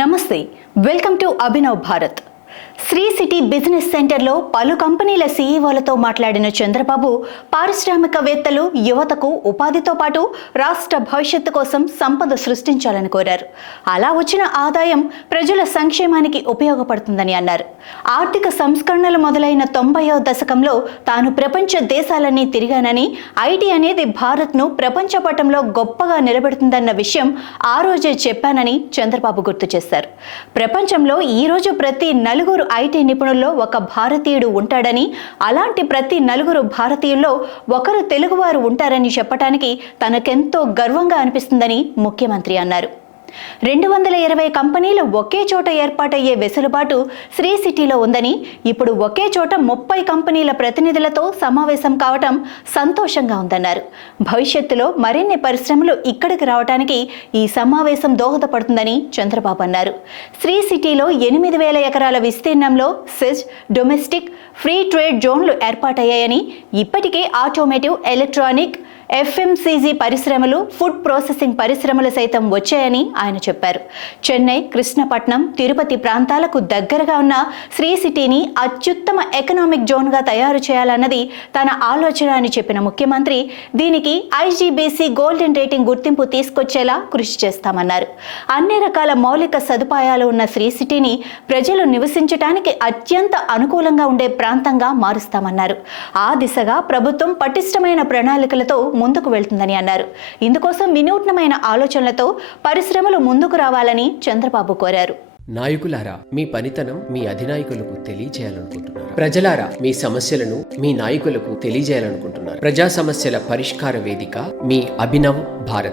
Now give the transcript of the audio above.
నమస్తే, welcome to Abhinav Bharat. Sri City business సెంటర్లో పలు కంపెనీల సీఈఓలతో మాట్లాడిన చంద్రబాబు పారిశ్రామికవేత్తలు యువతకు ఉపాధితో పాటు రాష్ట్ర భవిష్యత్తు కోసం సంపద సృష్టించాలని కోరారు. అలా వచ్చిన ఆదాయం ప్రజల సంక్షేమానికి ఉపయోగపడుతుందని అన్నారు. ఆర్థిక సంస్కరణలు మొదలైన 90వ దశకంలో తాను ప్రపంచ దేశాలన్నీ తిరిగానని, ఐటీ అనేది భారత్ను ప్రపంచ పటంలో గొప్పగా నిలబెడుతుందన్న విషయం ఆ రోజే చెప్పానని చంద్రబాబు గుర్తు చేశారు. ప్రపంచంలో ఈరోజు ప్రతి నలుగురు ఐటీ నిపుణుల్లో ఒక భారతీయుడు ఉంటాడని, అలాంటి ప్రతి నలుగురు భారతీయుల్లో ఒకరు తెలుగువారు ఉంటారని చెప్పటానికి తనకెంతో గర్వంగా అనిపిస్తుందని ముఖ్యమంత్రి అన్నారు. 220 కంపెనీలు ఒకే చోట ఏర్పాటయ్యే వెసులుబాటు శ్రీ సిటీలో ఉందని, ఇప్పుడు ఒకే చోట 30 కంపెనీల ప్రతినిధులతో సమావేశం కావటం సంతోషంగా ఉందన్నారు. భవిష్యత్తులో మరిన్ని పరిశ్రమలు ఇక్కడికి రావడానికి ఈ సమావేశం దోహదపడుతుందని చంద్రబాబు అన్నారు. శ్రీ సిటీలో 8,000 ఎకరాల విస్తీర్ణంలో సెజ్, డొమెస్టిక్, ఫ్రీ ట్రేడ్ జోన్లు ఏర్పాటయ్యాయని, ఇప్పటికే ఆటోమేటివ్, ఎలక్ట్రానిక్, ఎఫ్ఎంసీజీ పరిశ్రమలు, ఫుడ్ ప్రాసెసింగ్ పరిశ్రమలు సైతం వచ్చాయని ఆయన చెప్పారు. చెన్నై, కృష్ణపట్నం, తిరుపతి ప్రాంతాలకు దగ్గరగా ఉన్న శ్రీ సిటీని అత్యుత్తమ ఎకనామిక్ జోన్గా తయారు చేయాలన్నది తన ఆలోచన అని చెప్పిన ముఖ్యమంత్రి, దీనికి ఐజీబీసీ గోల్డెన్ రేటింగ్ గుర్తింపు తీసుకొచ్చేలా కృషి చేస్తామన్నారు. అన్ని రకాల మౌలిక సదుపాయాలు ఉన్న శ్రీ సిటీని ప్రజలు నివసించడానికి అత్యంత అనుకూలంగా ఉండే ప్రాంతంగా మారుస్తామన్నారు. ఆ దిశగా ప్రభుత్వం పటిష్టమైన ప్రణాళికలతో ముందుకు వెళ్తుందని అన్నారు. ఇందుకోసం వినూత్నమైన ఆలోచనలతో పరిశ్రమలు ముందుకు రావాలని చంద్రబాబు కోరారు. నాయకులారా, మీ పనితనం మీ అధినాయకులకు తెలియజేయాలనుకుంటున్నారు. ప్రజలారా, మీ సమస్యలను మీ నాయకులకు తెలియజేయాలనుకుంటున్నారు. ప్రజా సమస్యల పరిష్కార వేదిక మీ అభినవ్ భారత్.